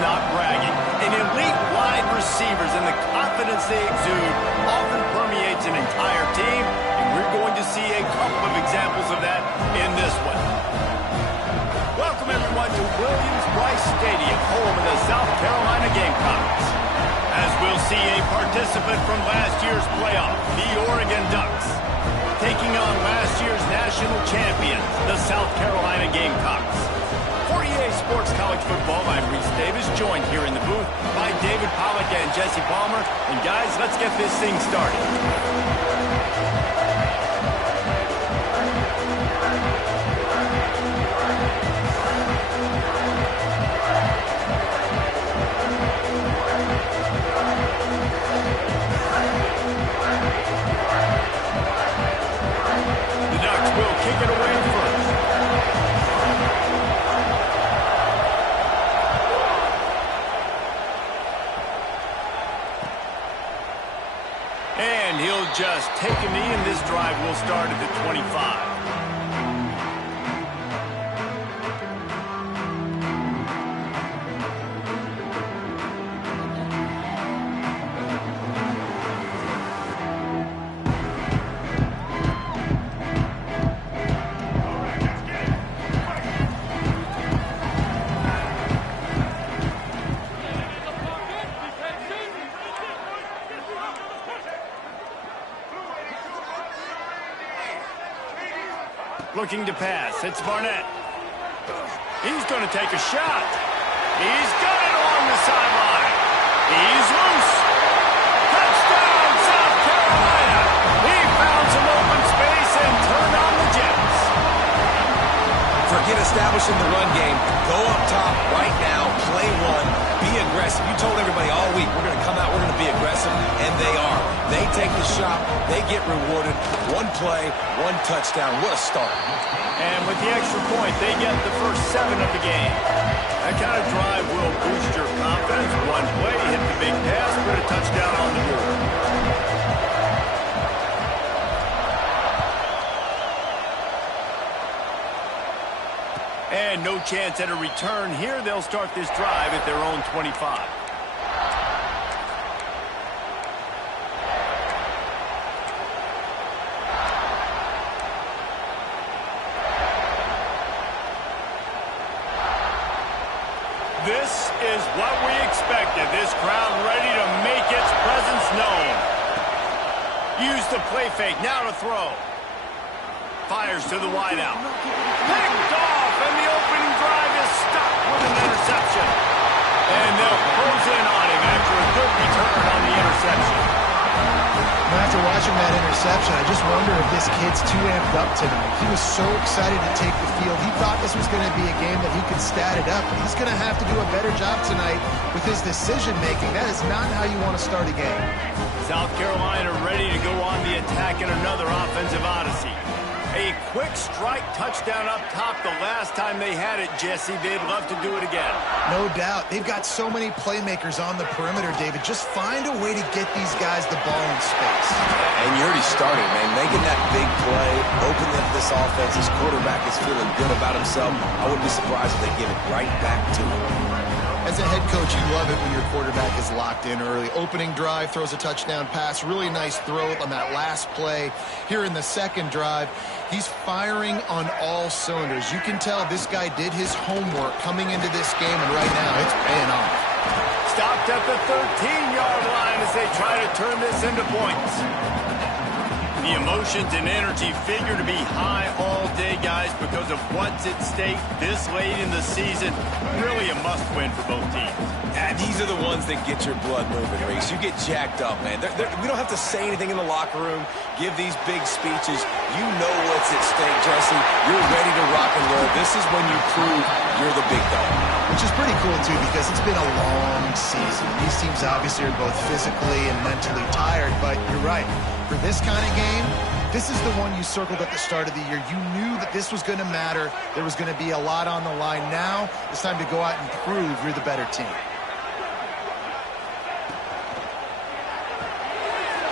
not bragging. And elite wide receivers and the confidence they exude often permeates an entire team, and we're going to see a couple of examples of that in this one. Welcome, everyone, to Williams-Brice Stadium, home of the South Carolina Gamecocks. As we'll see a participant from last year's playoff, the Oregon Ducks, taking on last year's national champions, the South Carolina Gamecocks. For EA Sports College Football, I'm Reese Davis, joined here in the booth by David Pollack and Jesse Palmer. And guys, let's get this thing started. The Ducks will kick it away first. And he'll just take a knee, and this drive will start at the 25. Looking to pass. It's Barnett. He's going to take a shot. He's got it along the sideline. He's loose. Touchdown, South Carolina. He found some open space and turned on the Jets. Forget establishing the run game. Go up top right now. Play one. Be aggressive. You told everybody all week, we're going to come out, we're going to be aggressive, and they are. They take the shot. They get rewarded. One play, one touchdown. What a start. And with the extra point, they get the first 7 of the game. That kind of drive will boost your confidence. One play, hit the big pass, put a touchdown on the board. And no chance at a return here. They'll start this drive at their own 25. This is what we expected. This crowd ready to make its presence known. Use the play fake. Now to throw. Fires to the wideout. Picked off, and the opening drive is stopped with an interception. And they'll close in on him after a good return on the interception. After watching that interception, I just wonder if this kid's too amped up tonight. He was so excited to take the field. He thought this was going to be a game that he could stat it up. He's going to have to do a better job tonight with his decision-making. That is not how you want to start a game. South Carolina ready to go on the attack in another offensive odyssey. A quick strike touchdown up top the last time they had it, Jesse. They'd love to do it again. No doubt. They've got so many playmakers on the perimeter, David. Just find a way to get these guys the ball in space. And you already started, man. Making that big play, opening up this offense. This quarterback is feeling good about himself. I wouldn't be surprised if they give it right back to him. As a head coach, you love it when your quarterback is locked in early. Opening drive, throws a touchdown pass. Really nice throw on that last play. Here in the second drive, he's firing on all cylinders. You can tell this guy did his homework coming into this game, and right now it's paying off. Stopped at the 13-yard line as they try to turn this into points. The emotions and energy figure to be high all day, guys, because of what's at stake this late in the season. Really a must-win for both teams. And these are the ones that get your blood moving, Reese. You get jacked up, man. We don't have to say anything in the locker room, give these big speeches. You know what's at stake, Jesse. You're ready to rock and roll. This is when you prove you're the big dog. Which is pretty cool, too, because it's been a long season. These teams obviously are both physically and mentally tired, but you're right. For this kind of game, this is the one you circled at the start of the year. You knew that this was going to matter. There was going to be a lot on the line. Now it's time to go out and prove you're the better team.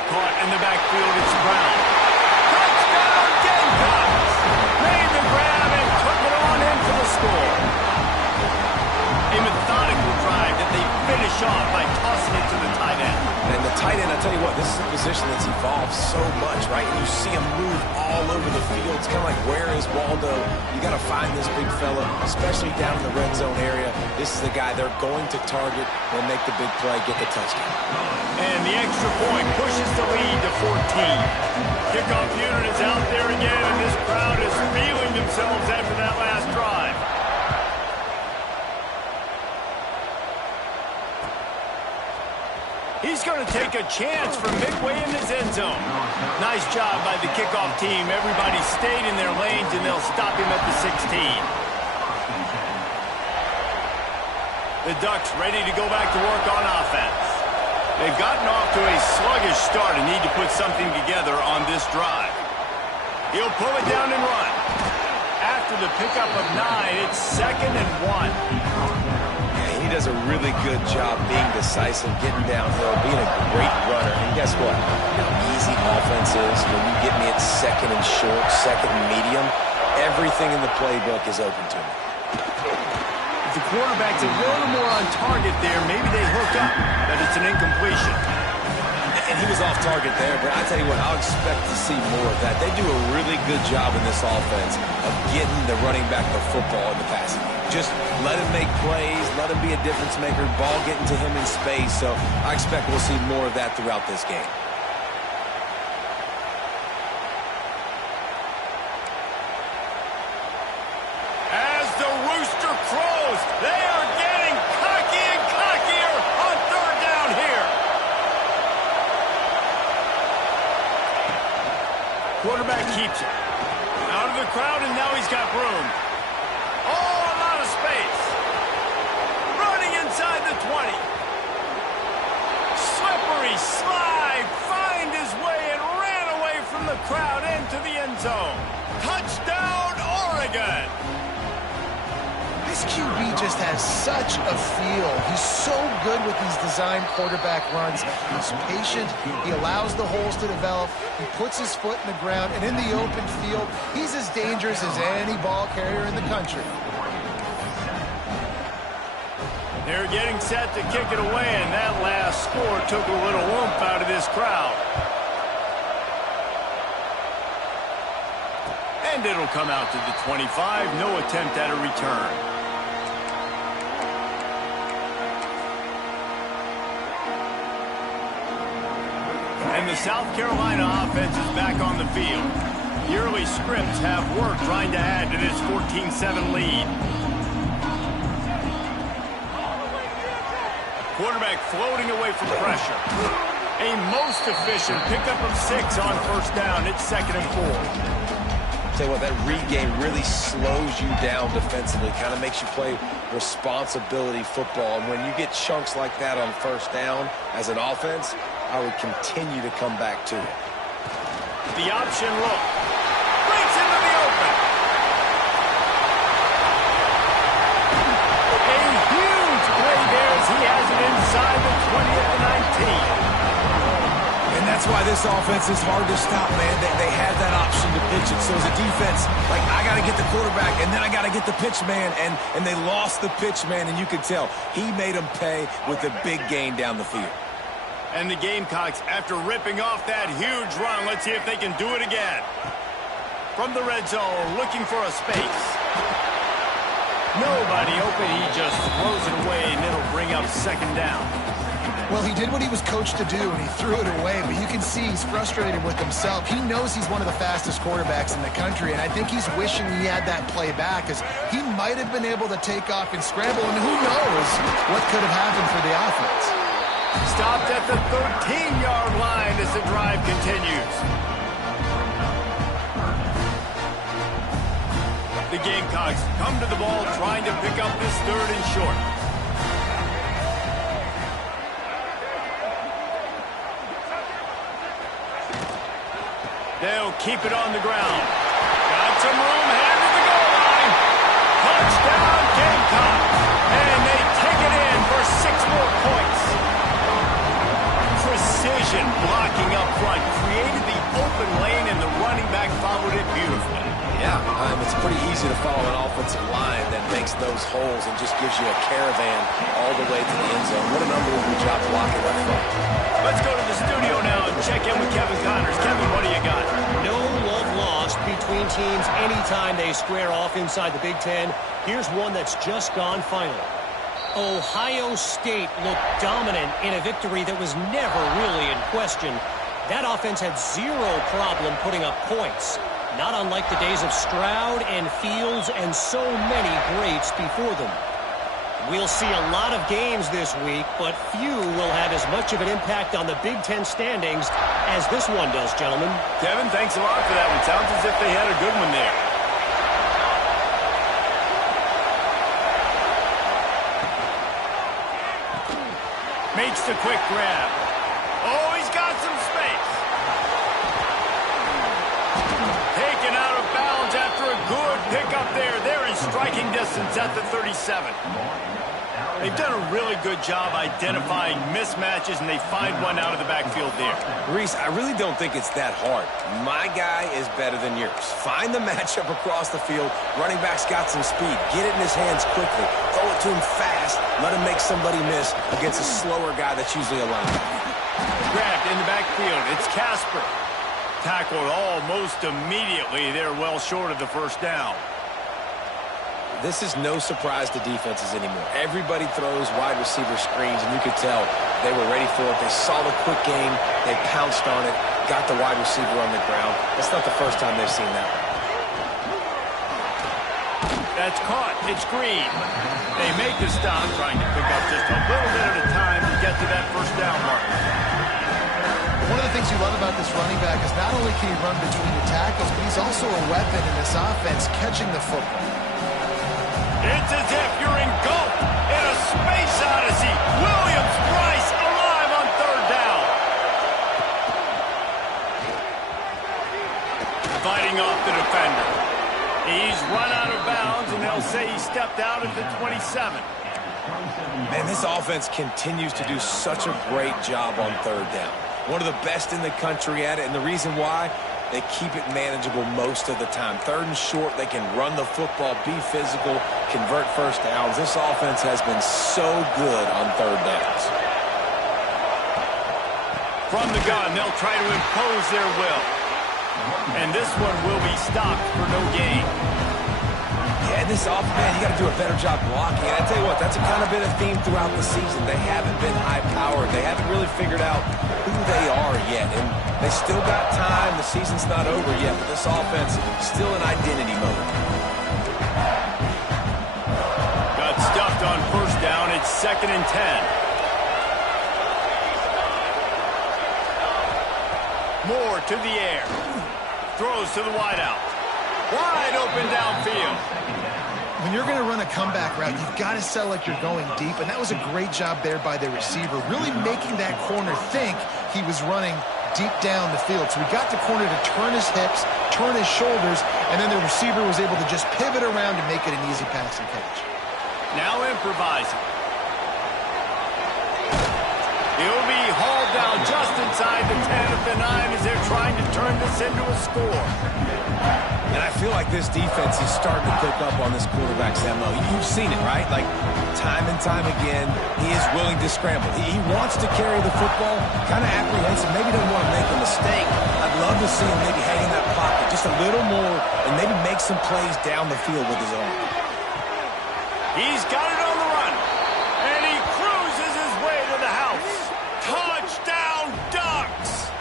Caught in the backfield, it's Brown. Touchdown, Gamecocks! Made the grab and took it on in for the score. A methodical drive that position that's evolved so much, right? And you see him move all over the field. It's kind of like, where is Waldo? You got to find this big fella, especially down in the red zone area. This is the guy they're going to target and make the big play, get the touchdown. And the extra point pushes the lead to 14. Kickoff unit is out there again, and this crowd is feeling themselves after that last drive. He's going to take a chance from midway in his end zone. Nice job by the kickoff team. Everybody stayed in their lanes, and they'll stop him at the 16. The Ducks ready to go back to work on offense. They've gotten off to a sluggish start and need to put something together on this drive. He'll pull it down and run. After the pickup of 9, it's 2nd and 1. He does a really good job being decisive, getting downhill, being a great runner. And guess what? You know how easy offense is when you get me at 2nd and short, 2nd and medium. Everything in the playbook is open to me. If the quarterback's a little more on target there, maybe they hook up, but it's an incompletion. And he was off target there, but I tell you what, I'll expect to see more of that. They do a really good job in this offense of getting the running back the football in the passing game. Just let him make plays, let him be a difference maker, ball getting to him in space. So I expect we'll see more of that throughout this game. As the rooster crows, they are getting cocky and cockier on 3rd down here. Quarterback keeps it. Out of the crowd, and now he's got room. Oh, a lot of space. Running inside the 20. Slippery slide. Find his way and ran away from the crowd into the end zone. Touchdown, Oregon. This QB just has such a feel. He's so good with these design quarterback runs. He's patient. He allows the holes to develop. He puts his foot in the ground. And in the open field, he's as dangerous as any ball carrier in the country. They're getting set to kick it away, and that last score took a little oomph out of this crowd. And it'll come out to the 25. No attempt at a return. And the South Carolina offense is back on the field. The early scripts have worked trying to add to this 14-7 lead. Quarterback floating away from pressure. A most efficient pickup of 6 on 1st down. It's 2nd and 4. Tell you what, that read game really slows you down defensively, kind of makes you play responsibility football. And when you get chunks like that on 1st down as an offense, I would continue to come back to it. The option look. Breaks into the open. A huge play there as he has it inside the 20 at the 19. And that's why this offense is hard to stop, man. They have that option to pitch it. So as a defense, like, I got to get the quarterback, and then I got to get the pitch man. And they lost the pitch man, and you could tell. He made them pay with a big gain down the field. And the Gamecocks, after ripping off that huge run, let's see if they can do it again. From the red zone, looking for a space. Nobody open. He just throws it away, and it'll bring up 2nd down. Well, he did what he was coached to do, and he threw it away, but you can see he's frustrated with himself. He knows he's one of the fastest quarterbacks in the country, and I think he's wishing he had that play back, as he might have been able to take off and scramble, and who knows what could have happened for the offense. Stopped at the 13-yard line as the drive continues. The Gamecocks come to the ball trying to pick up this 3rd and short. They'll keep it on the ground. Got some room, headed to the goal line. Touchdown, Gamecocks. And they take it in for 6 more points. Precision blocking up front created the open lane, and the running back followed it beautifully. Yeah, it's pretty easy easy to follow an offensive line that makes those holes and just gives you a caravan all the way to the end zone. What an unbelievable job blocking that front. Let's go to the studio now and check in with Kevin Connors. Kevin, what do you got? No love lost between teams anytime they square off inside the Big Ten. Here's one that's just gone final. Ohio State looked dominant in a victory that was never really in question. That offense had zero problem putting up points. Not unlike the days of Stroud and Fields and so many greats before them. We'll see a lot of games this week, but few will have as much of an impact on the Big Ten standings as this one does, gentlemen. Kevin, thanks a lot for that one. Sounds as if they had a good one there. Makes the quick grab. Oh, he's got some space. Taken out of bounds after a good pickup there. They're in striking distance at the 37. They've done a really good job identifying mismatches, and they find one out of the backfield there. Reese, I really don't think it's that hard. My guy is better than yours. Find the matchup across the field. Running back's got some speed. Get it in his hands quickly. Throw it to him fast. Let him make somebody miss against a slower guy that's usually a linebacker. Grabbed in the backfield. It's Casper. Tackled almost immediately. They're well short of the first down. This is no surprise to defenses anymore. Everybody throws wide receiver screens, and you could tell they were ready for it. They saw the quick game. They pounced on it, got the wide receiver on the ground. That's not the first time they've seen that one. That's caught. It's Green. They make the stop, trying to pick up just a little bit at a time to get to that first down mark. One of the things you love about this running back is not only can he run between the tackles, but he's also a weapon in this offense catching the football. It's as if you're engulfed in a space odyssey. Williams-Brice alive on third down. Fighting off the defender. He's run out of bounds, and they'll say he stepped out at the 27. Man, this offense continues to do such a great job on third down. One of the best in the country at it, and the reason why, they keep it manageable most of the time. Third and short, they can run the football, be physical, convert first downs. This offense has been so good on third downs. From the gun, they'll try to impose their will. And this one will be stopped for no gain. Yeah, and this offense, man, you got to do a better job blocking. And I tell you what, that's kind of been a theme throughout the season. They haven't been high-powered. They haven't really figured out who they are yet. And they still got time. The season's not over yet, but this offense is still in identity mode. Got stuffed on first down. It's 2nd and 10. Moore to the air. Throws to the wideout. Wide open downfield. When you're going to run a comeback route, you've got to sell like you're going deep, and that was a great job there by the receiver, really making that corner think he was running deep down the field. So we got the corner to turn his hips, turn his shoulders, and then the receiver was able to just pivot around and make it an easy pass and catch. Now improvising. He'll be hauled down just inside the 10 of the 9 as they're trying to turn this into a score. And I feel like this defense is starting to cook up on this quarterback's MO. You've seen it, right? Like, time and time again, he is willing to scramble. He wants to carry the football, kind of apprehensive, maybe doesn't want to make a mistake. I'd love to see him maybe hang in that pocket just a little more and maybe make some plays down the field with his arm. He's got it on the run, and he cruises his way to the house. Touchdown, Ducks!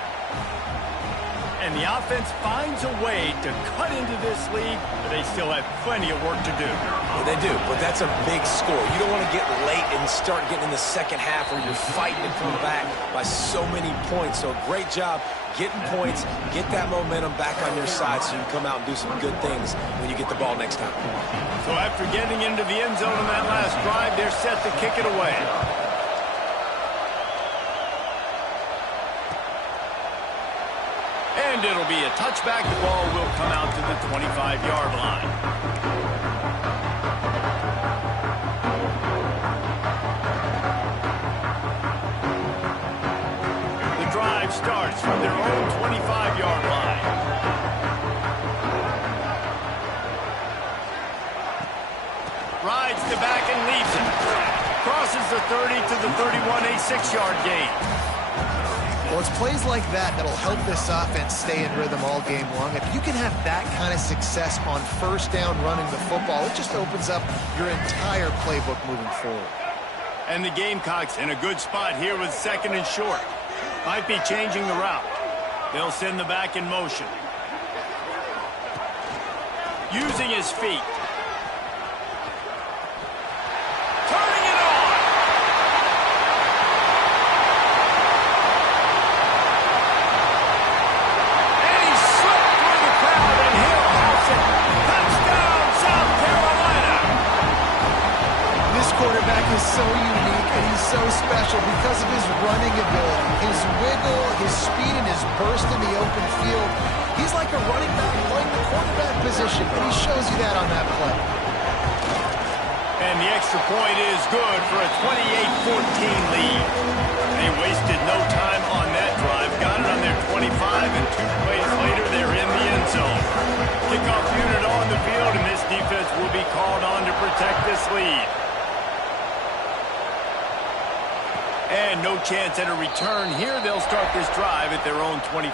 And the offense finds a way to cut into this lead, but they still have plenty of work to do. Well, they do, but that's a big score. You don't want to get late and start getting in the second half where you're fighting to come back by so many points. So great job getting points, get that momentum back on your side so you can come out and do some good things when you get the ball next time. So after getting into the end zone on that last drive, they're set to kick it away. And it'll be a touchback. The ball will come out to the 25-yard line. The drive starts from their own 25-yard line. rides the back and leaves it. Crosses the 30 to the 31, a 6-yard gain. Well, it's plays like that that'll help this offense stay in rhythm all game long. If you can have that kind of success on first down running the football, it just opens up your entire playbook moving forward. And the Gamecocks in a good spot here with 2nd and short. Might be changing the route. They'll send the back in motion. Using his feet. Turning it on. And he slipped through the crowd, and Hill has it. Touchdown, South Carolina. This quarterback is so unique, and he's so special because of his running ability, his wiggle, his speed, and his burst in the open field. He's like a running back playing the quarterback position, and he shows you that on that play. And the extra point is good for a 28-14 lead. They wasted no time on that drive. Got it on their 25, and 2 plays later, they're in the end zone. Kickoff unit on the field, and this defense will be called on to protect this lead. And no chance at a return here. They'll start this drive at their own 25.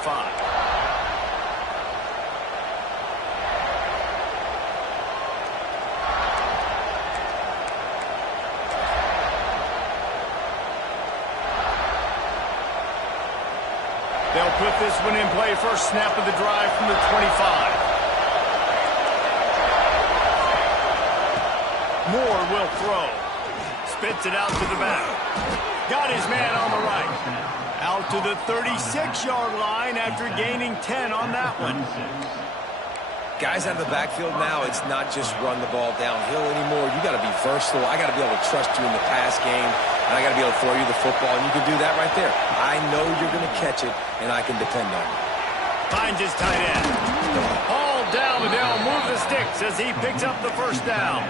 They'll put this one in play. First snap of the drive from the 25. Moore will throw. Spits it out to the back. Got his man on the right. Out to the 36-yard line after gaining 10 on that one. Guys out of the backfield now, it's not just run the ball downhill anymore. You got to be versatile. I got to be able to trust you in the pass game, and I got to be able to throw you the football, and you can do that right there. I know you're going to catch it, and I can depend on you. Finds his tight end. All down, and they'll move the sticks as he picks up the first down.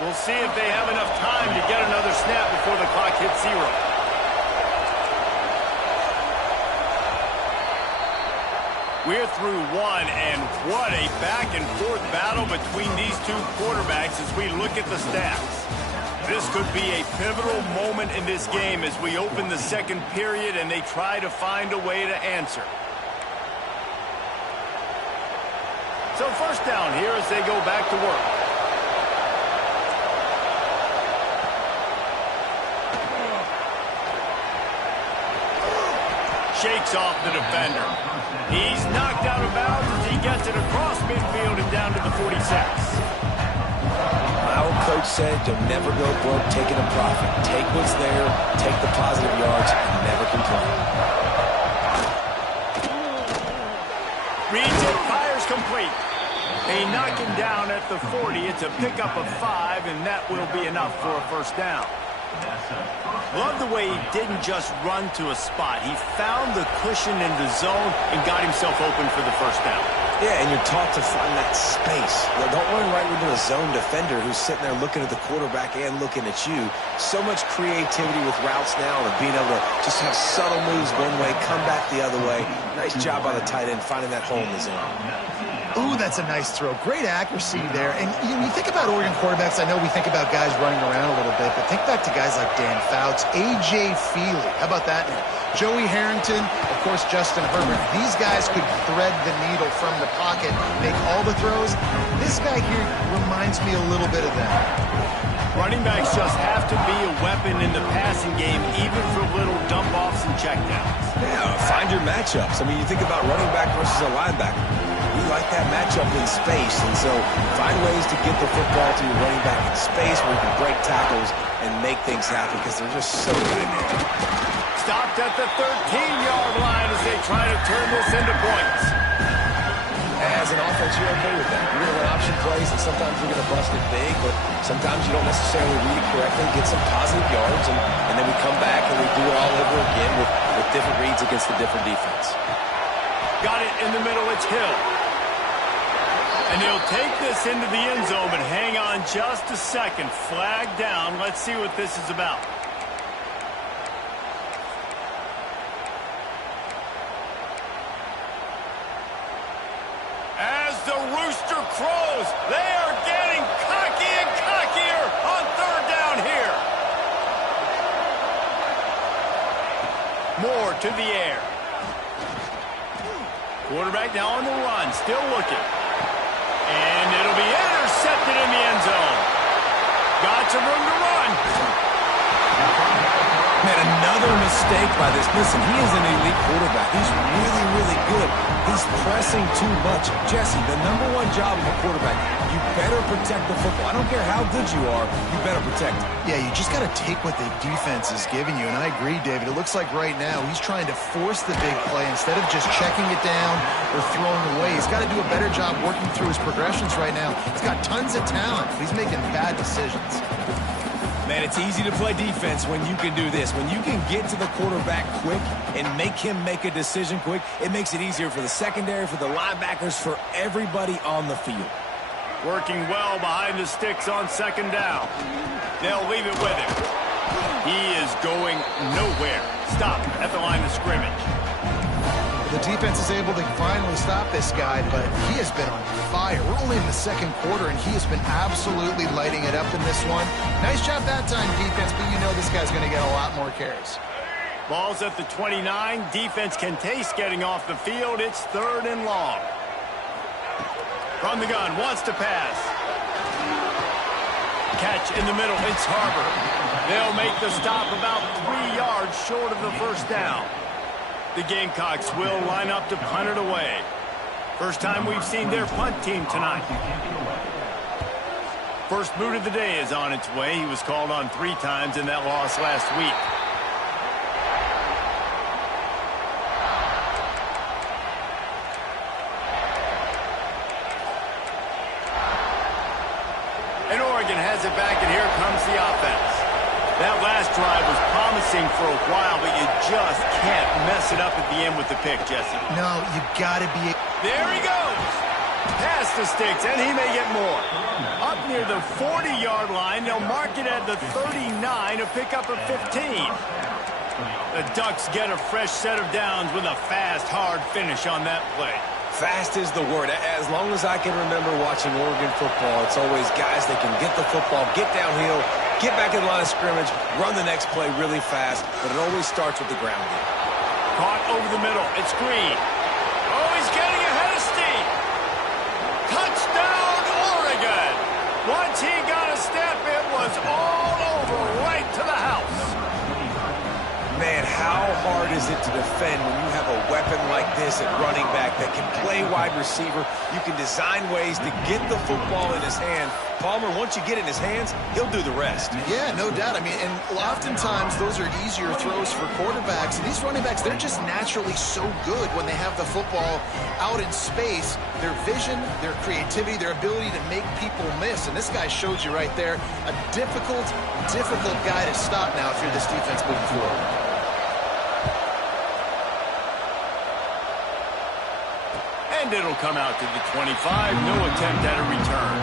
We'll see if they have enough time to get another snap before the clock hits 0. We're through 1, and what a back-and-forth battle between these two quarterbacks as we look at the stats. This could be a pivotal moment in this game as we open the second period and they try to find a way to answer. So first down here as they go back to work. Shakes off the defender. He's knocked out of bounds as he gets it across midfield and down to the 46. My old coach said you'll never go broke taking a profit. Take what's there, take the positive yards, and never complain. Reads it, fires complete. They knock him down at the 40. It's a pickup of 5, and that will be enough for a first down. Love the way he didn't just run to a spot. He found the cushion in the zone and got himself open for the first down. Yeah, and you're taught to find that space. Don't run right into a zone defender who's sitting there looking at the quarterback and looking at you. So much creativity with routes now and being able to just have subtle moves one way, come back the other way. Nice job by the tight end finding that hole in the zone. Ooh, that's a nice throw. Great accuracy there. And you think about Oregon quarterbacks, I know we think about guys running around a little bit, but think back to guys like Dan Fouts, A.J. Feely. How about that? Joey Harrington, of course, Justin Herbert. These guys could thread the needle from the pocket, make all the throws. This guy here reminds me a little bit of that. Running backs just have to be a weapon in the passing game, even for little dump-offs and checkdowns. Yeah, find your matchups. I mean, you think about running back versus a linebacker. We like that matchup in space, and so find ways to get the football to your running back in space where you can break tackles and make things happen because they're just so dynamic. Stopped at the 13-yard line as they try to turn this into points. As an offense, you're okay with that. You're going to run option plays, and sometimes you're going to bust it big, but sometimes you don't necessarily read it correctly, get some positive yards, and then we come back and we do it all over again with different reads against the different defense. Got it in the middle. It's Hill. And he'll take this into the end zone, but hang on just a second. Flag down. Let's see what this is about. As the rooster crows. They are getting cocky and cockier on third down here. Moore to the air. Quarterback now on the run, still looking. And it'll be intercepted in the end zone. Got some room to run. Man, another mistake by this. Listen, he is an elite quarterback. He's really, really good. He's pressing too much. Jesse, the #1 job of a quarterback, you better protect the football. I don't care how good you are, you better protect it. Yeah, you just got to take what the defense is giving you. And I agree, David. It looks like right now he's trying to force the big play instead of just checking it down or throwing away. He's got to do a better job working through his progressions right now. He's got tons of talent. He's making bad decisions. Man, it's easy to play defense when you can do this. When you can get to the quarterback quick and make him make a decision quick, it makes it easier for the secondary, for the linebackers, for everybody on the field. Working well behind the sticks on second down. They'll leave it with him. He is going nowhere. Stop at the line of scrimmage. The defense is able to finally stop this guy, but he has been on fire. We're only in the second quarter, and he has been absolutely lighting it up in this one. Nice job that time, defense, but you know this guy's going to get a lot more carries. Ball's at the 29. Defense can taste getting off the field. It's 3rd and long. From the gun, wants to pass. Catch in the middle. It's Harbor. They'll make the stop about 3 yards short of the first down. The Gamecocks will line up to punt it away. First time we've seen their punt team tonight. First boot of the day is on its way. He was called on 3 times in that loss last week. And Oregon has it back, and here comes the offense. That last drive was promising for a while, but you just can't mess it up at the end with the pick, Jesse. No, you got to be... There he goes. Past the sticks, and he may get more. Up near the 40-yard line, they'll mark it at the 39, a pickup of 15. The Ducks get a fresh set of downs with a fast, hard finish on that play. Fast is the word. As long as I can remember watching Oregon football, it's always guys that can get the football, get downhill, get back in the line of scrimmage, run the next play really fast, but it always starts with the ground game. Caught over the middle. It's Green. Oh, he's getting ahead of steam. Touchdown, Oregon. Once he got a step, it was all over right to the house. Man, how hard is it to defend when you have a weapon like this at running back that can play wide receiver? You can design ways to get the football in his hand. Palmer, once you get it in his hands, he'll do the rest. Yeah, no doubt. I mean, and oftentimes those are easier throws for quarterbacks. And these running backs, they're just naturally so good when they have the football out in space. Their vision, their creativity, their ability to make people miss. And this guy showed you right there, a difficult guy to stop now if you're this defense moving forward. And it'll come out to the 25. No attempt at a return.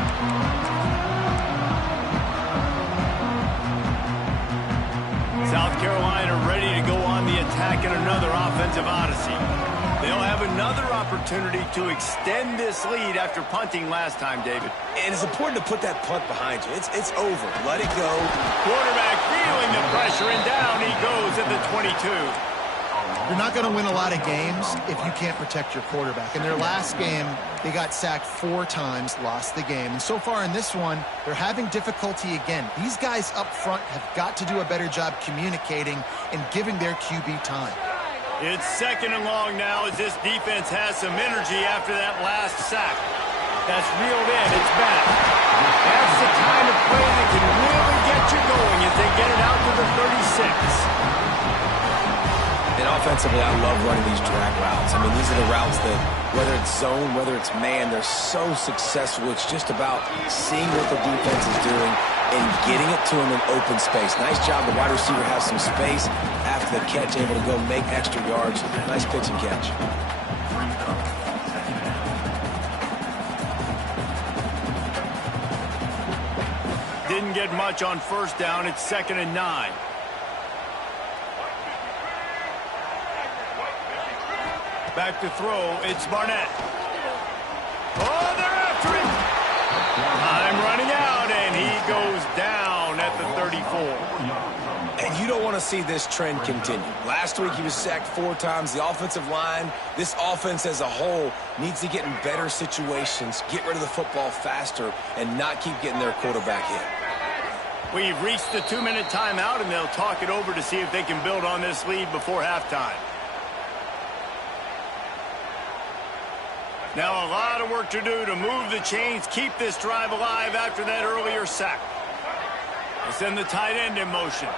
South Carolina ready to go on the attack in another offensive odyssey. They'll have another opportunity to extend this lead after punting last time, David. And it's important to put that punt behind you. It's over. Let it go. Quarterback feeling the pressure, and down he goes at the 22. You're not going to win a lot of games if you can't protect your quarterback. In their last game, they got sacked 4 times, lost the game. And so far in this one, they're having difficulty again. These guys up front have got to do a better job communicating and giving their QB time. It's 2nd and long now as this defense has some energy after that last sack. That's reeled in. It's back. That's the kind of play that can really get you going as they get it out to the 36. And offensively, I love running these drag routes. I mean, these are the routes that, whether it's zone, whether it's man, they're so successful. It's just about seeing what the defense is doing and getting it to him in open space. Nice job. The wide receiver has some space after the catch, able to go make extra yards. Nice pitch and catch. Didn't get much on first down. It's 2nd and 9. Back to throw, it's Barnett. Oh, they're after goes down at the 34. And you don't want to see this trend continue. Last week he was sacked 4 times. The offensive line, this offense as a whole, needs to get in better situations, get rid of the football faster, and not keep getting their quarterback hit. We've reached the 2-minute timeout, and they'll talk it over to see if they can build on this lead before halftime. Now a lot of work to do to move the chains, keep this drive alive after that earlier sack. They send the tight end in motion.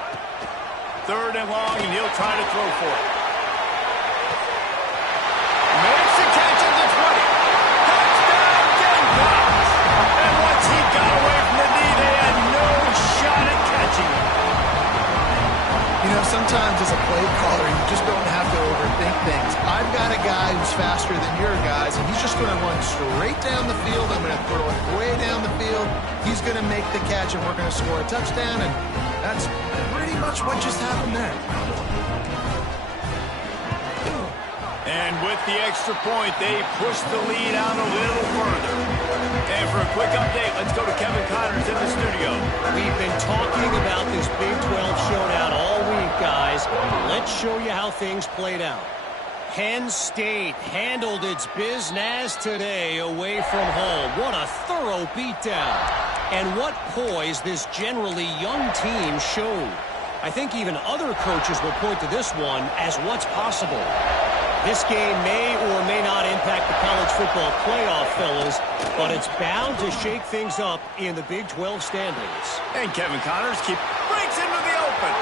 3rd and long, and he'll try to throw for it. Makes the catch at the 20. Touchdown, Gamecocks! And once he got away from the knee, they had no shot at catching him. You know, sometimes as a play caller, you just don't have to overthink things. I've got a guy who's faster than your guys, and he's just going to run straight down the field. I'm going to throw it way down the field. He's going to make the catch, and we're going to score a touchdown, and that's pretty much what just happened there. And with the extra point, they push the lead out a little further. And for a quick update, let's go to Kevin Connors in the studio. We've been talking about this Big 12 showdown all week, guys. Let's show you how things played out. Penn State handled its business today away from home. What a thorough beatdown. And what poise this generally young team showed. I think even other coaches will point to this one as what's possible. This game may or may not impact the college football playoff, fellas, but it's bound to shake things up in the Big 12 standings. And Kevin Connors breaks into the open.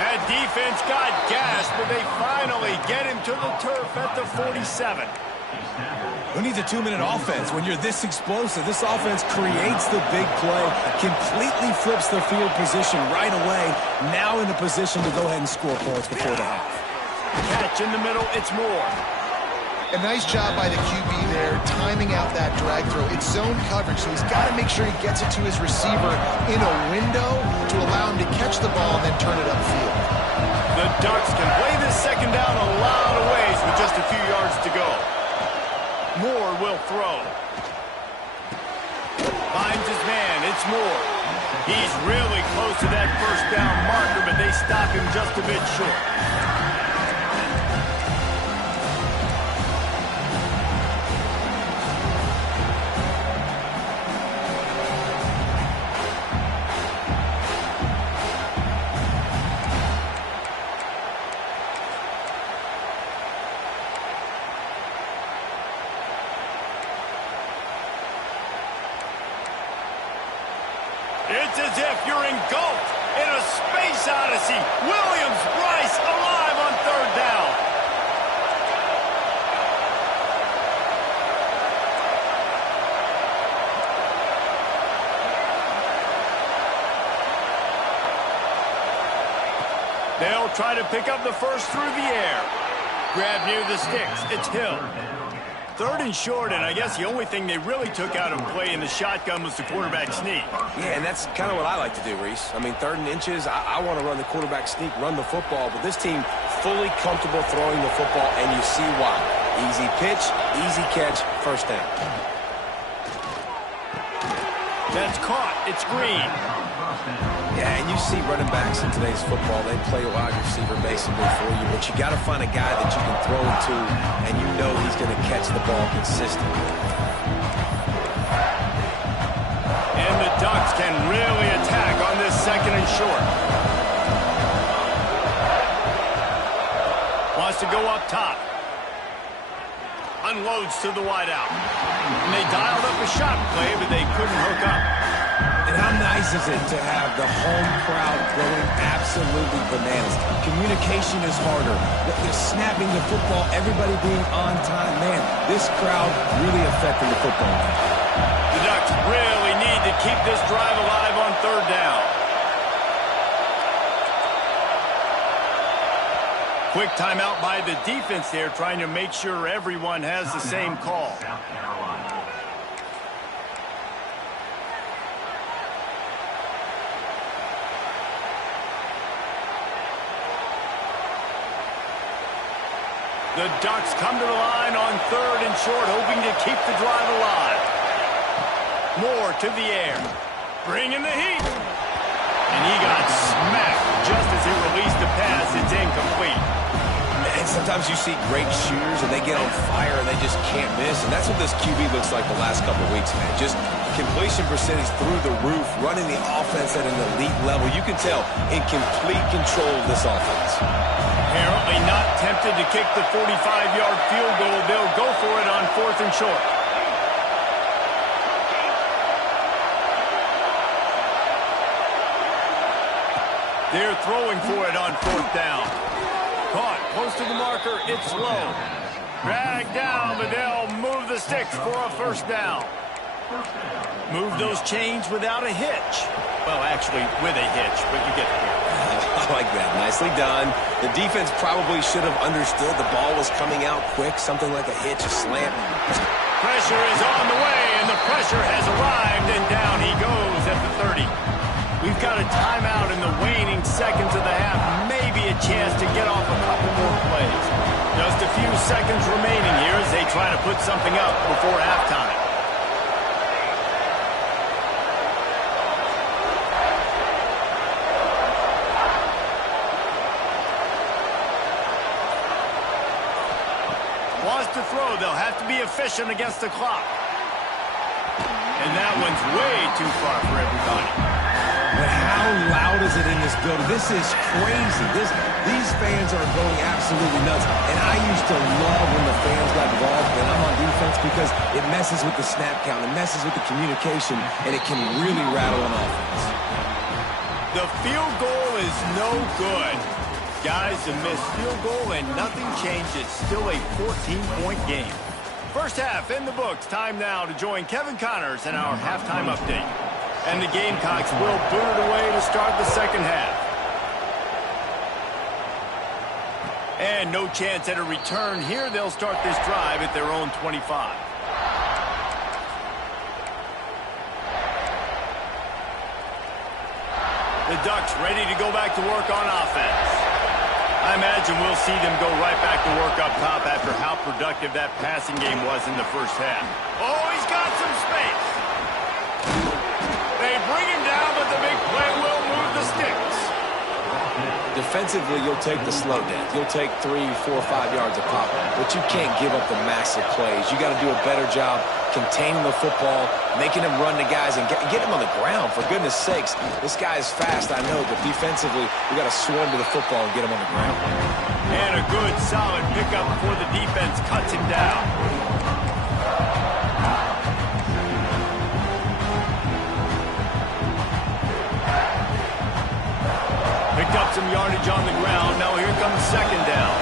That defense got gassed, but they finally get him to the turf at the 47. Who needs a 2-minute offense when you're this explosive? This offense creates the big play, completely flips the field position right away, now in a position to go ahead and score points before the half. Catch in the middle, it's Moore. A nice job by the QB there, timing out that drag throw. It's zone coverage, so he's got to make sure he gets it to his receiver in a window to allow him to catch the ball and then turn it upfield. The Ducks can play this second down a lot of ways with just a few yards to go. Moore will throw. Finds his man, it's Moore. He's really close to that first down marker, but they stop him just a bit short. It's as if you're engulfed in a space odyssey. Williams-Brice alive on 3rd down. They'll try to pick up the first through the air. Grab near the sticks. It's Hill. 3rd and short, and I guess the only thing they really took out of play in the shotgun was the quarterback sneak. Yeah, and that's kind of what I like to do, Reese. I mean, 3rd and inches, I want to run the quarterback sneak, run the football, but this team fully comfortable throwing the football, and you see why. Easy pitch, easy catch, first down. That's caught. It's Green. Yeah, and you see running backs in today's football, they play a wide receiver basically for you, but you got to find a guy that you can throw it to, and you know he's going to catch the ball consistently. And the Ducks can really attack on this 2nd and short. Wants to go up top. Unloads to the wideout. And they dialed up a shot play, but they couldn't hook up. And how nice is it to have the home crowd going absolutely bananas? Communication is harder. They're snapping the football, everybody being on time. Man, this crowd really affecting the football game. The Ducks really need to keep this drive alive on 3rd down. Quick timeout by the defense there, trying to make sure everyone has the same call. The Ducks come to the line on 3rd and short, hoping to keep the drive alive. Moore to the air. Bringing the heat. And he got smacked just as he released the pass. It's incomplete. And sometimes you see great shooters and they get on fire and they just can't miss. And that's what this QB looks like the last couple of weeks, man. Just completion percentage through the roof, running the offense at an elite level. You can tell in complete control of this offense. Apparently not tempted to kick the 45-yard field goal. They'll go for it on 4th and short. They're throwing for it on 4th down. Caught close to the marker. It's low. Dragged down, but they'll move the sticks for a 1st down. Move those chains without a hitch. Well, actually, with a hitch, but you get the point. I like that. Nicely done. The defense probably should have understood the ball was coming out quick, something like a hitch, a slant. Pressure is on the way, and the pressure has arrived, and down he goes at the 30. We've got a timeout in the waning seconds of the half. Maybe a chance to get off a couple more plays. Just a few seconds remaining here as they try to put something up before halftime. Wants to throw. They'll have to be efficient against the clock. And that one's way too far for everybody. But how loud is it in this building? This is crazy. These fans are going absolutely nuts. And I used to love when the fans got involved when I'm on defense because it messes with the snap count. It messes with the communication, and it can really rattle an offense. The field goal is no good. Guys, a missed field goal and nothing changed. It's still a 14-point game. First half in the books. Time now to join Kevin Connors in our halftime update. And the Gamecocks will boot it away to start the second half. And no chance at a return here. They'll start this drive at their own 25. The Ducks ready to go back to work on offense. I imagine we'll see them go right back to work up top after how productive that passing game was in the first half. Oh, he's got some space. They bring him down, but the big play will move the sticks. Defensively, you'll take the slow downs. You'll take 3, 4, 5 yards of pop, but you can't give up the massive plays. You got to do a better job containing the football, making them run to guys, and get him on the ground. For goodness sakes, this guy is fast, I know, but defensively, we got to swarm to the football and get him on the ground. And a good, solid pickup before the defense cuts him down. Picked up some yardage on the ground. Now here comes 2nd down.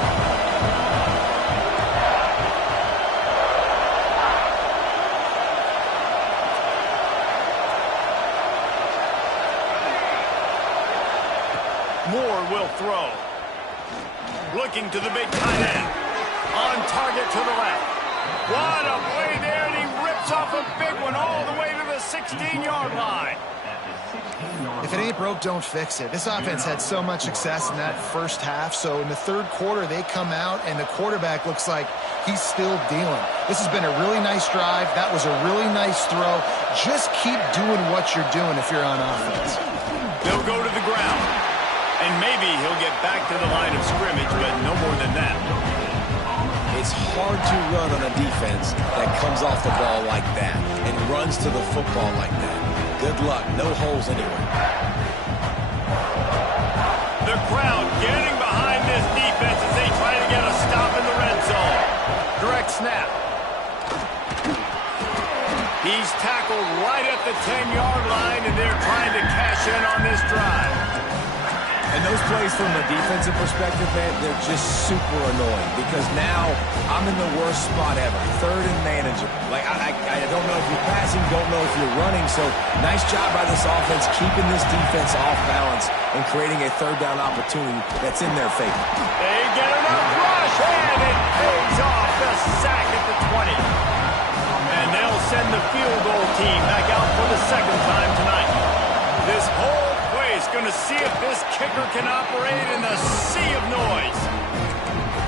Moore will throw. Looking to the big tight end. On target to the left. What a play there, and he rips off a big one all the way to the 16-yard line. If it ain't broke, don't fix it. This offense had so much success in that first half, so in the 3rd quarter, they come out, and the quarterback looks like he's still dealing. This has been a really nice drive. That was a really nice throw. Just keep doing what you're doing if you're on offense. They'll go to the ground, and maybe he'll get back to the line of scrimmage, but no more than that. It's hard to run on a defense that comes off the ball like that and runs to the football like that. Good luck. No holes anywhere. The crowd getting behind this defense as they try to get a stop in the red zone. Direct snap. He's tackled right at the 10-yard line, and they're trying to cash in on this drive. And those plays from a defensive perspective, man, they're just super annoying because now I'm in the worst spot ever. 3rd and manageable. Like, I don't know if you're passing, don't know if you're running. So nice job by this offense keeping this defense off balance and creating a 3rd down opportunity that's in their favor. They get enough rush, and it pays off the sack at the 20. And they'll send the field goal team back out for the 2nd time tonight. This whole play is going to see if this kicker can operate in the sea of noise.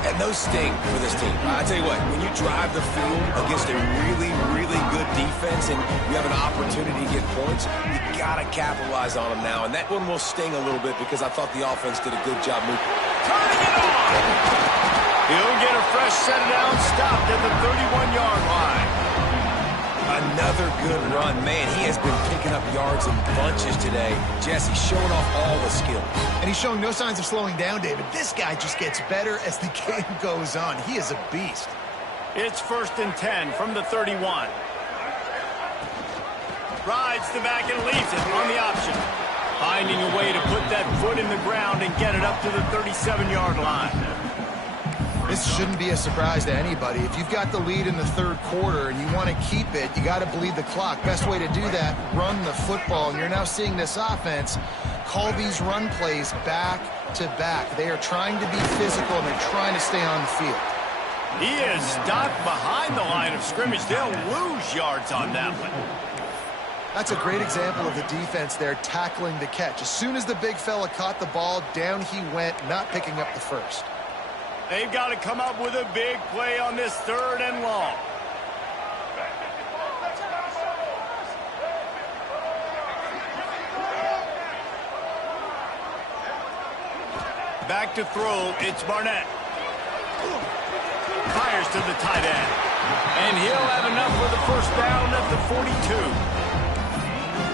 And those sting for this team. I tell you what, when you drive the field against a really, really good defense, leads and you have an opportunity to get points, you got to capitalize on them now. And that one will sting a little bit because I thought the offense did a good job moving. Turning it on! He'll get a fresh set down, stopped at the 31-yard line. Another good run. Man, he has been picking up yards in bunches today. Jesse showing off all the skills. And he's showing no signs of slowing down, David. This guy just gets better as the game goes on. He is a beast. It's 1st and 10 from the 31. Rides the back and leaves it on the option. Finding a way to put that foot in the ground and get it up to the 37-yard line. This shouldn't be a surprise to anybody. If you've got the lead in the third quarter and you want to keep it, you got to bleed the clock. Best way to do that, run the football. And you're now seeing this offense call these run plays back to back. They are trying to be physical and they're trying to stay on the field. He is stopped behind the line of scrimmage. They'll lose yards on that one. That's a great example of the defense there tackling the catch. As soon as the big fella caught the ball, down he went, not picking up the first. They've got to come up with a big play on this 3rd and long. Back to throw, it's Barnett. Fires to the tight end. And he'll have enough for the first down at the 42.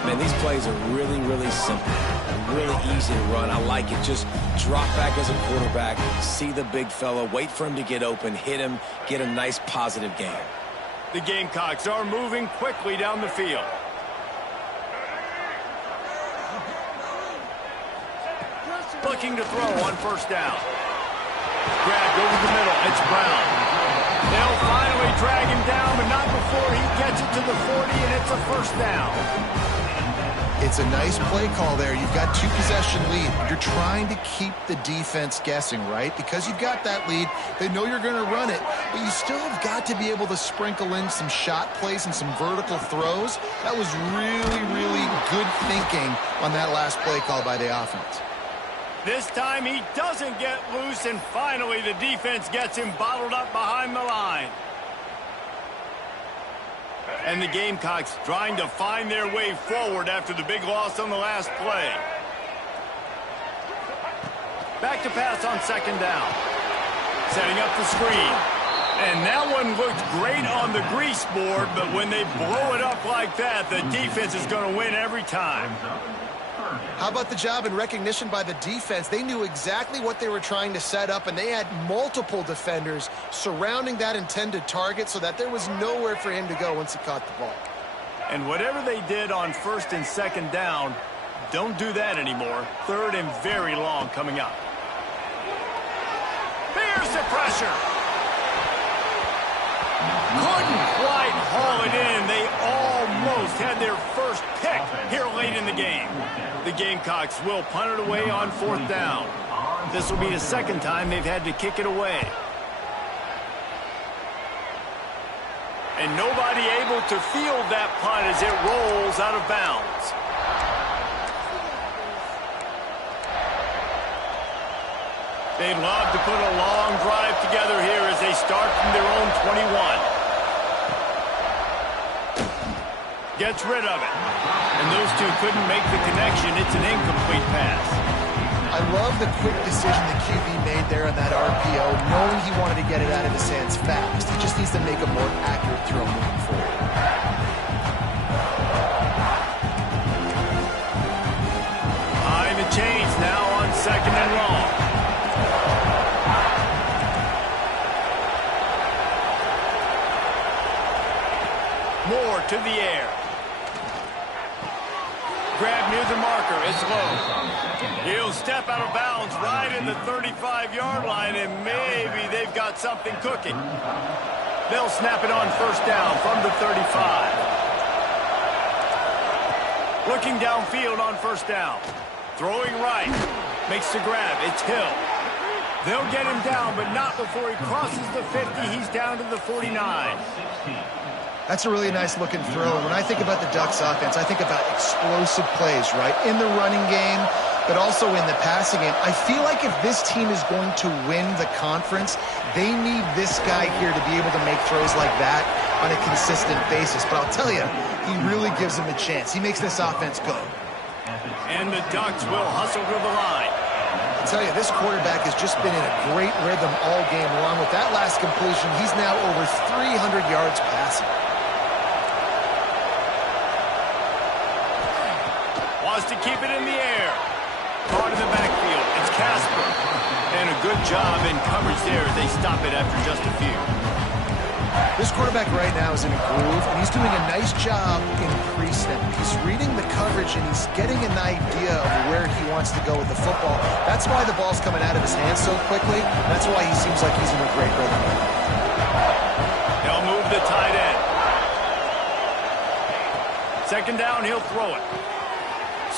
Man, these plays are really, really simple. Really easy to run. I like it. Just drop back as a quarterback, see the big fella, wait for him to get open, hit him, get a nice positive gain. The Gamecocks are moving quickly down the field. Looking to throw on 1st down. Grabbed over the middle. It's Brown. They'll finally drag him down, but not before he gets it to the 40, and it's a 1st down. It's a nice play call there. You've got 2-possession lead. You're trying to keep the defense guessing, right? Because you've got that lead. They know you're going to run it, but you still have got to be able to sprinkle in some shot plays and some vertical throws. That was really, really good thinking on that last play call by the offense. This time he doesn't get loose, and finally the defense gets him bottled up behind the line. And the Gamecocks trying to find their way forward after the big loss on the last play. Back to pass on 2nd down. Setting up the screen. And that one looked great on the grease board, but when they blow it up like that, the defense is going to win every time. How about the job and recognition by the defense? They knew exactly what they were trying to set up, and they had multiple defenders surrounding that intended target so that there was nowhere for him to go once he caught the ball. And whatever they did on 1st and 2nd down, don't do that anymore. 3rd and very long coming up. Here's the pressure. Couldn't quite haul it in. They almost had their first pick here late in the game. The Gamecocks will punt it away on 4th down. This will be the 2nd time they've had to kick it away. And nobody able to field that punt as it rolls out of bounds. They'd love to put a long drive together here as they start from their own 21. Gets rid of it. And those two couldn't make the connection. It's an incomplete pass. I love the quick decision the QB made there on that RPO, knowing he wanted to get it out of his hands fast. He just needs to make a more accurate throw moving forward. Behind the chains now on 2nd and long. Moore to the air. Grab near the marker. It's low. He'll step out of bounds right in the 35-yard line, and maybe they've got something cooking. They'll snap it on 1st down from the 35. Looking downfield on 1st down. Throwing right. Makes the grab. It's Hill. They'll get him down, but not before he crosses the 50. He's down to the 49. That's a really nice looking throw. And when I think about the Ducks offense, I think about explosive plays, right? In the running game, but also in the passing game. I feel like if this team is going to win the conference, they need this guy here to be able to make throws like that on a consistent basis. But I'll tell you, he really gives them a chance. He makes this offense go. And the Ducks will hustle to the line. I'll tell you, this quarterback has just been in a great rhythm all game long. With that last completion, he's now over 300 yards passing. Wants to keep it in the air. Caught in the backfield. It's Casper. And a good job in coverage there as they stop it after just a few. This quarterback right now is in a groove, and he's doing a nice job in pre-snap. He's reading the coverage, and he's getting an idea of where he wants to go with the football. That's why the ball's coming out of his hands so quickly. That's why he seems like he's in a great rhythm. They'll move the tight end. Second down, he'll throw it.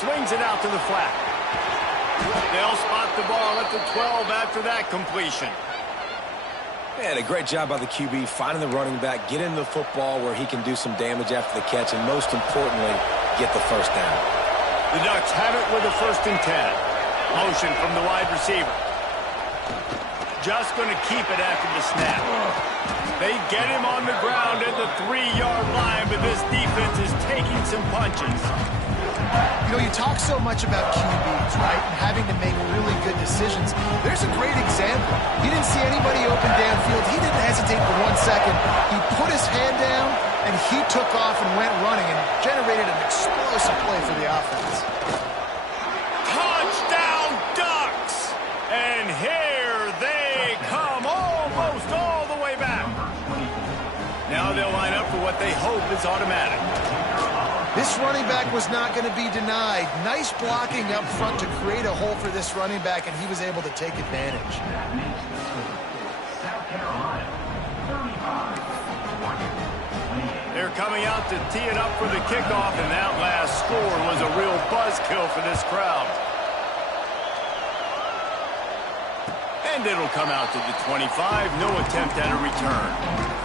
Swings it out to the flat. They'll spot the ball at the 12 after that completion. And a great job by the QB finding the running back, getting the football where he can do some damage after the catch, and most importantly, get the first down. The Ducks have it with a 1st and 10. Motion from the wide receiver. Just going to keep it after the snap. They get him on the ground at the 3-yard line, but this defense is taking some punches. You know, you talk so much about QBs, right, and having to make really good decisions. There's a great example. He didn't see anybody open downfield. He didn't hesitate for 1 second. He put his hand down, and he took off and went running and generated an explosive play for the offense. Touchdown, Ducks! And here they come, almost all the way back. Now they'll line up for what they hope is automatic. This running back was not going to be denied. Nice blocking up front to create a hole for this running back, and he was able to take advantage. They're coming out to tee it up for the kickoff, and that last score was a real buzzkill for this crowd. And it'll come out to the 25. No attempt at a return.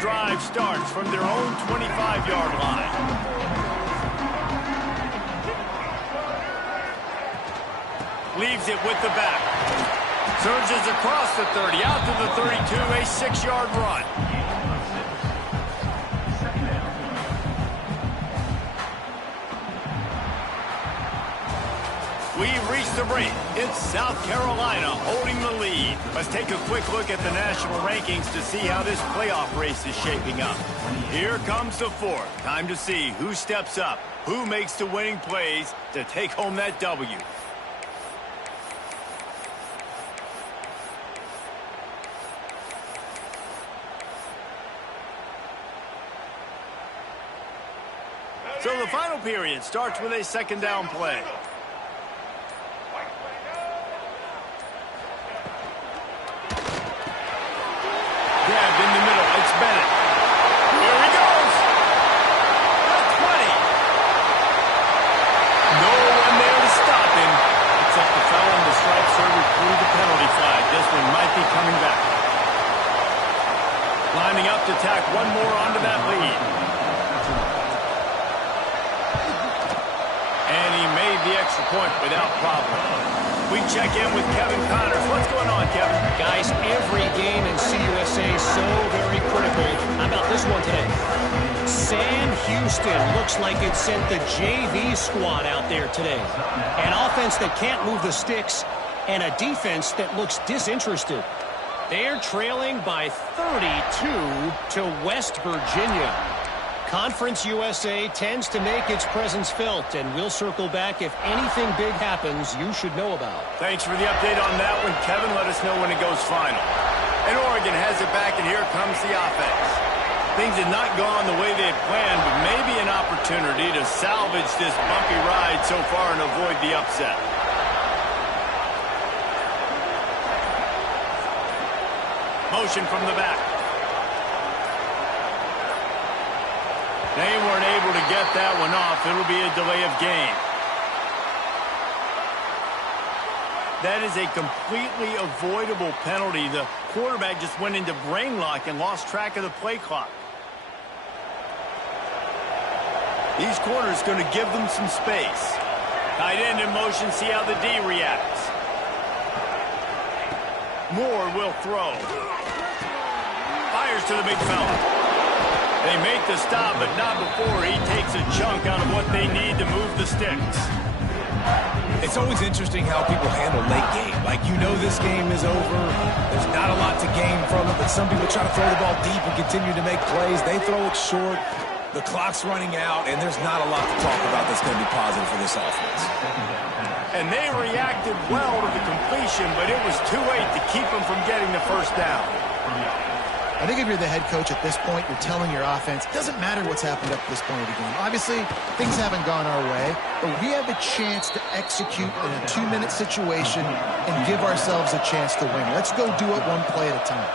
Drive starts from their own 25-yard line. Leaves it with the back. Surges across the 30, out to the 32, a 6-yard run. We've reached the break. It's South Carolina holding the lead. Let's take a quick look at the national rankings to see how this playoff race is shaping up. Here comes the 4th. Time to see who steps up, who makes the winning plays to take home that W. So the final period starts with a 2nd down play. Grabbed in the middle. It's Bennett. Here he goes. The 20. No one there to stop him, except the fellow in the striped server threw the penalty flag. This one might be coming back. Lining up to tack one more onto that lead. And he made the extra point without problem. We check in with Kevin Connors. What's going on, Kevin? Guys, every game in CUSA is so very critical. How about this one today? Sam Houston looks like it sent the JV squad out there today. An offense that can't move the sticks and a defense that looks disinterested. They're trailing by 32 to West Virginia. Conference USA tends to make its presence felt, and we'll circle back if anything big happens you should know about. Thanks for the update on that one, Kevin. Let us know when it goes final. And Oregon has it back, and here comes the offense. Things had not gone the way they had planned, but maybe an opportunity to salvage this bumpy ride so far and avoid the upset. Motion from the back. They weren't able to get that one off. It'll be a delay of game. That is a completely avoidable penalty. The quarterback just went into brain lock and lost track of the play clock. These corners going to give them some space. Tight end in motion, see how the D reacts. Moore will throw. Fires to the big fella. They make the stop, but not before he takes a chunk out of what they need to move the sticks. It's always interesting how people handle late game. Like, you know this game is over. There's not a lot to gain from it, but some people try to throw the ball deep and continue to make plays. They throw it short. The clock's running out, and there's not a lot to talk about that's going to be positive for this offense. And they reacted well to the completion, but it was too late to keep them from getting the first down. I think if you're the head coach at this point, you're telling your offense, it doesn't matter what's happened up to this point of the game. Obviously, things haven't gone our way, but we have a chance to execute in a 2-minute situation and give ourselves a chance to win. Let's go do it one play at a time.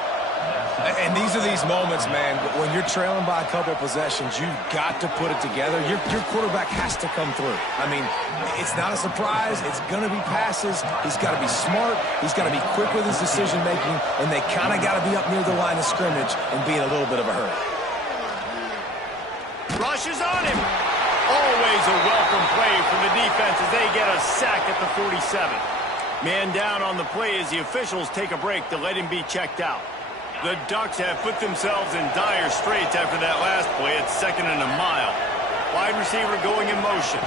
And these are these moments, man, when you're trailing by a couple of possessions, you've got to put it together. Your quarterback has to come through. I mean, it's not a surprise. It's going to be passes. He's got to be smart. He's got to be quick with his decision-making, and they kind of got to be up near the line of scrimmage and be in a little bit of a hurry. Rushes on him. Always a welcome play from the defense as they get a sack at the 47. Man down on the play as the officials take a break to let him be checked out. The Ducks have put themselves in dire straits after that last play. It's 2nd and a mile. Wide receiver going in motion.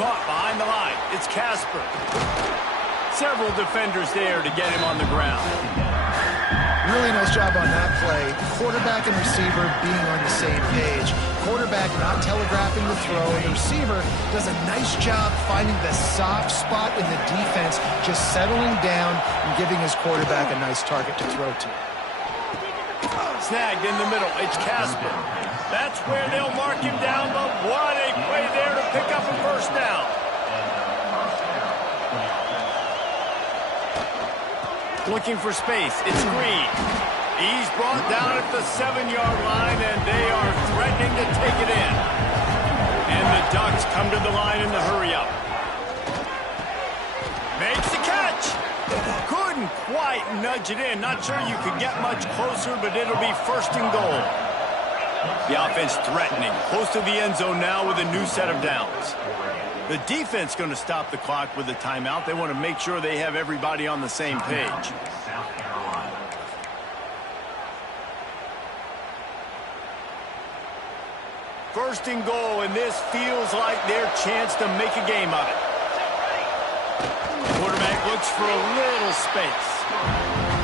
Caught behind the line. It's Casper. Several defenders there to get him on the ground. Really nice job on that play. Quarterback and receiver being on the same page. Quarterback not telegraphing the throw, and the receiver does a nice job finding the soft spot in the defense, just settling down and giving his quarterback a nice target to throw to. Snagged in the middle. It's Casper. That's where they'll mark him down, but what a play there to pick up a first down. Looking for space. It's Green. He's brought down at the 7-yard line, and they are threatening to take it in. And the Ducks come to the line in the hurry-up. Makes the catch. Couldn't quite nudge it in. Not sure you could get much closer, but it'll be 1st and goal. The offense threatening. Close to the end zone now with a new set of downs. The defense going to stop the clock with a timeout. They want to make sure they have everybody on the same page. First and goal, and this feels like their chance to make a game of it. Quarterback looks for a little space.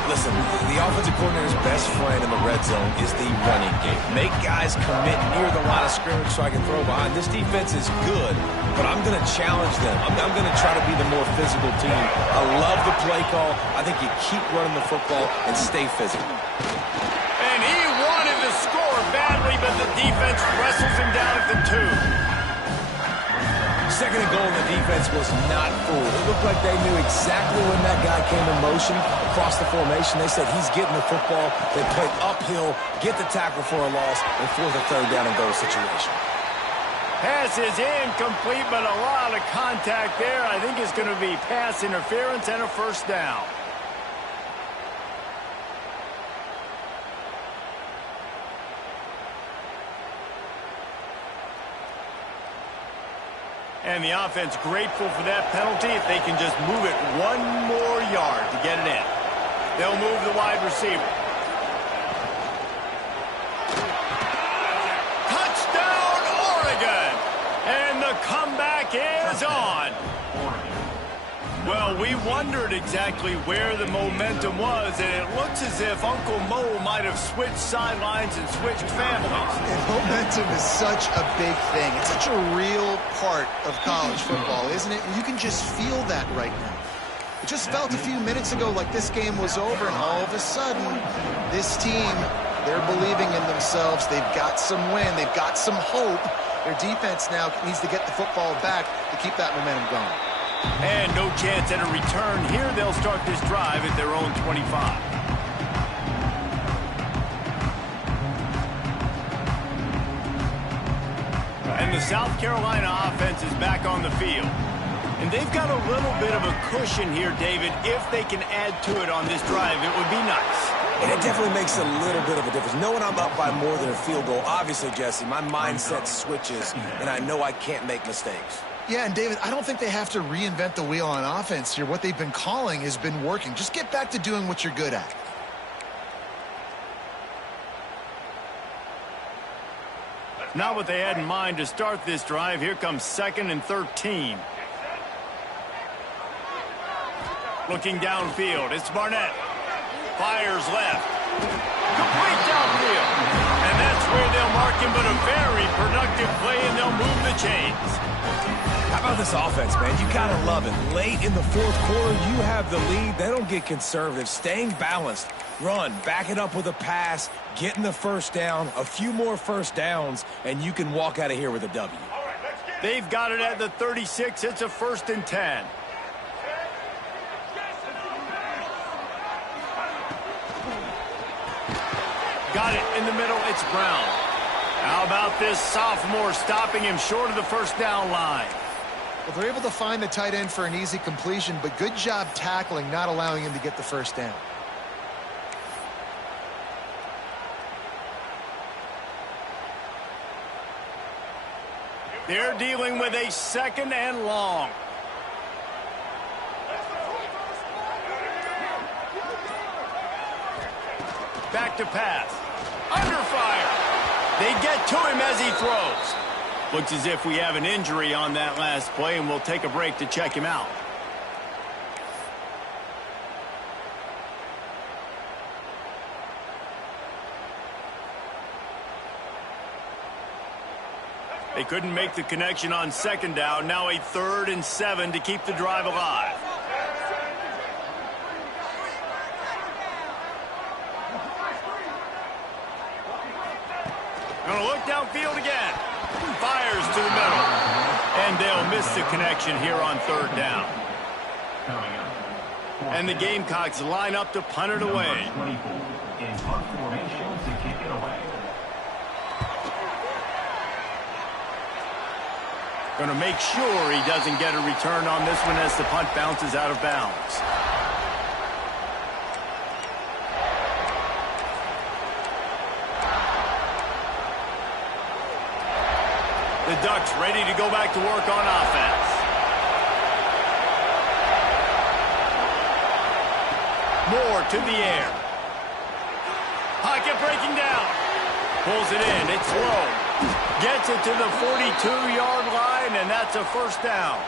Listen, the offensive coordinator's best friend in the red zone is the running game. Make guys commit near the line of scrimmage so I can throw behind. This defense is good, but I'm going to challenge them. I'm going to try to be the more physical team. I love the play call. I think you keep running the football and stay physical. And he wanted to score badly, but the defense wrestles him down at the 2. 2nd and goal, and the defense was not fooled. It looked like they knew exactly when that guy came in motion across the formation. They said he's getting the football. They played uphill, get the tackle for a loss, and force a 3rd down and goal situation. Pass is incomplete, but a lot of contact there. I think it's going to be pass interference and a 1st down. And the offense grateful for that penalty if they can just move it 1 more yard to get it in. They'll move the wide receiver. Touchdown, Oregon! And the comeback is on. Well, we wondered exactly where the momentum was, and it looks as if Uncle Mo might have switched sidelines and switched families. And momentum is such a big thing. It's such a real part of college football, isn't it? And you can just feel that right now. It just felt a few minutes ago like this game was over, and all of a sudden, this team, they're believing in themselves. They've got some win. They've got some hope. Their defense now needs to get the football back to keep that momentum going. And no chance at a return. Here they'll start this drive at their own 25. And the South Carolina offense is back on the field. And they've got a little bit of a cushion here, David. If they can add to it on this drive, it would be nice. And it definitely makes a little bit of a difference. Knowing I'm up by more than a field goal, obviously, Jesse, my mindset switches, and I know I can't make mistakes. Yeah, and David, I don't think they have to reinvent the wheel on offense here. What they've been calling has been working. Just get back to doing what you're good at. Not what they had in mind to start this drive. Here comes 2nd and 13. Looking downfield, it's Barnett. Fires left. Complete downfield. And that's where they'll mark him, but a very productive play, and they'll move the chains. How about this offense, man? You gotta love it. Late in the fourth quarter, you have the lead. They don't get conservative. Staying balanced. Run, back it up with a pass, getting the first down, a few more first downs, and you can walk out of here with a W. They've got it at the 36. It's a 1st and 10. Got it in the middle. It's Brown. How about this sophomore stopping him short of the first down line? Well, they're able to find the tight end for an easy completion, but good job tackling, not allowing him to get the first down. They're dealing with a 2nd and long. Back to pass. Under fire. They get to him as he throws. Looks as if we have an injury on that last play, and we'll take a break to check him out. They couldn't make the connection on 2nd down. Now a 3rd and 7 to keep the drive alive. Gonna look downfield again. Fires to the middle. And they'll miss the connection here on 3rd down. And the Gamecocks line up to punt it away. Going to make sure he doesn't get a return on this one as the punt bounces out of bounds. The Ducks ready to go back to work on offense. Moore to the air. Pocket breaking down. Pulls it in. It's low. Gets it to the 42-yard line, and that's a first down.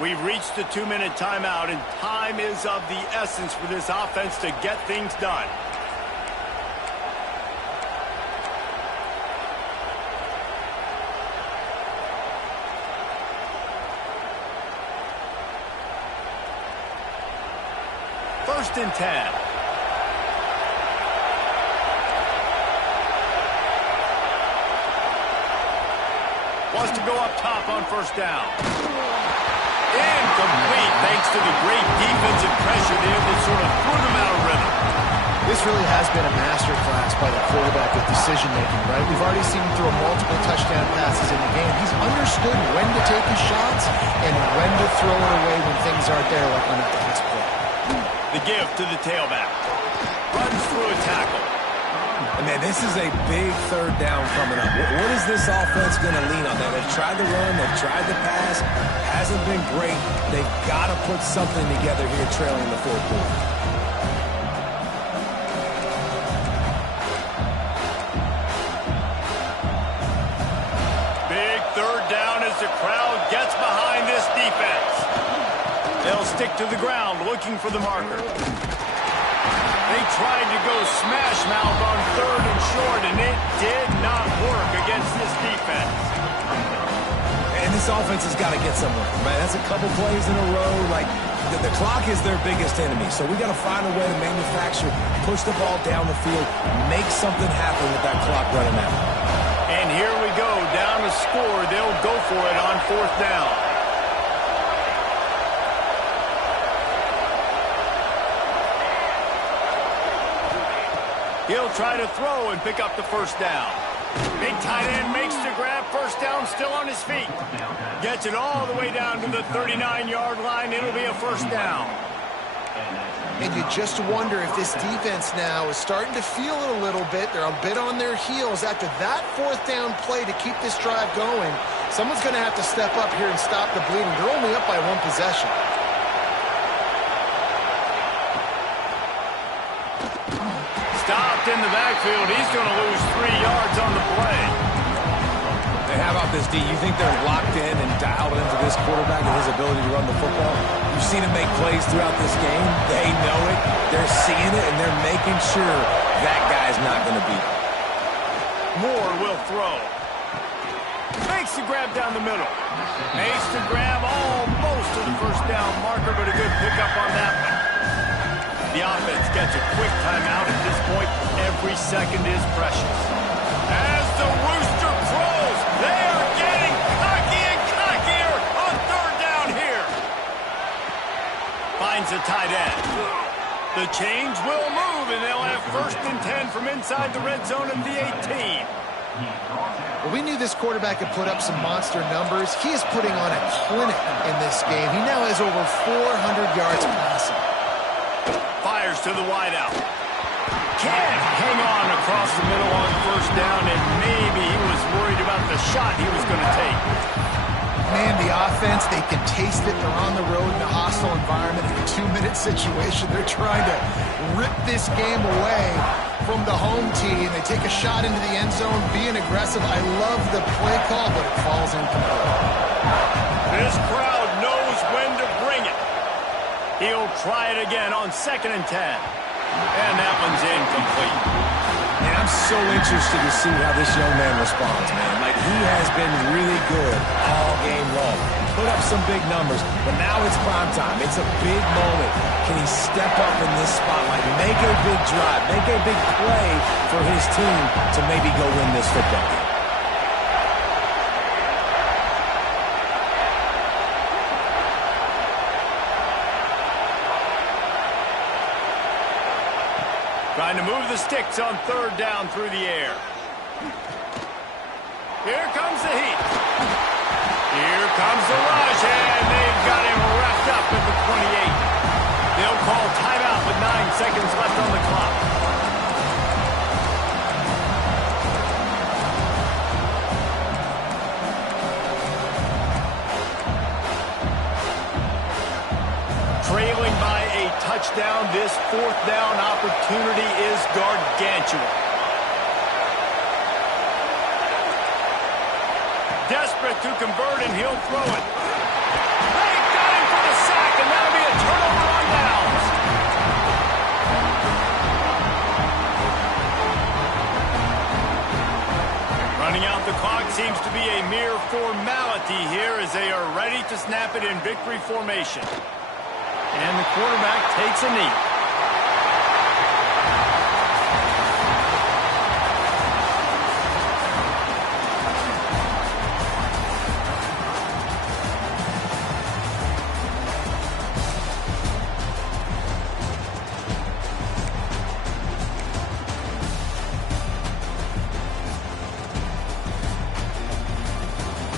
We've reached the 2-minute timeout, and time is of the essence for this offense to get things done. First and 10. Wants to go up top on first down. Incomplete thanks to the great defensive pressure there that sort of threw them out of rhythm. This really has been a masterclass by the quarterback with decision-making, right? We've already seen him throw multiple touchdown passes in the game. He's understood when to take his shots and when to throw it away when things aren't there, like on that last play. The give to the tailback. Runs through a tackle. And man, this is a big 3rd down coming up. What is this offense going to lean on? They've tried to run, they've tried to pass. Hasn't been great. They've got to put something together here trailing the 4th quarter. Big 3rd down as the crowd gets behind this defense. They'll stick to the ground looking for the marker. They tried to go smash mouth on 3rd and short, and it did not work against this defense. And this offense has got to get somewhere, right? That's a couple plays in a row. Like, the clock is their biggest enemy, so we got to find a way to manufacture, push the ball down the field, make something happen with that clock running out. And here we go, down to score. They'll go for it on 4th down. He'll try to throw and pick up the first down. Big tight end makes the grab. First down, still on his feet. Gets it all the way down to the 39-yard line. It'll be a first down. And you just wonder if this defense now is starting to feel it a little bit. They're a bit on their heels after that fourth down play to keep this drive going. Someone's going to have to step up here and stop the bleeding. They're only up by one possession. Stopped in the backfield. He's going to lose 3 yards on the play. Hey, how about this, D? You think they're locked in and dialed into this quarterback and his ability to run the football? You've seen him make plays throughout this game. They know it. They're seeing it, and they're making sure that guy's not going to beat him. Moore will throw. Makes the grab down the middle. Makes the grab almost to the first down marker, but a good pickup on that one. The offense gets a quick timeout at this point. Every second is precious. As the rooster crows, they are getting cocky and cockier on third down here. Finds a tight end. The chains will move, and they'll have 1st and 10 from inside the red zone at the 18. Well, we knew this quarterback could put up some monster numbers. He is putting on a clinic in this game. He now has over 400 yards passing. Fires to the wideout. Can't hang on across the middle on 1st down, and maybe he was worried about the shot he was going to take. Man, the offense, they can taste it. They're on the road in a hostile environment in a 2-minute situation. They're trying to rip this game away from the home team. They take a shot into the end zone, being aggressive. I love the play call, but it falls incomplete. This crowd knows when to bring it. He'll try it again on 2nd and 10. And that one's incomplete. And I'm so interested to see how this young man responds, man. Like, he has been really good all game long. Put up some big numbers, but now it's prime time. It's a big moment. Can he step up in this spotlight, make a big drive, make a big play for his team to maybe go win this football game? Trying to move the sticks on 3rd down through the air. Here comes the heat. Here comes the rush, and they've got him wrapped up at the 28. They'll call timeout with 9 seconds left on the clock. Trailing by a touchdown, this 4th down opportunity is gargantuan. Desperate to convert, and he'll throw it. They got him for the sack, and that'll be a turnover on downs. Running out the clock seems to be a mere formality here as they are ready to snap it in victory formation. And the quarterback takes a knee.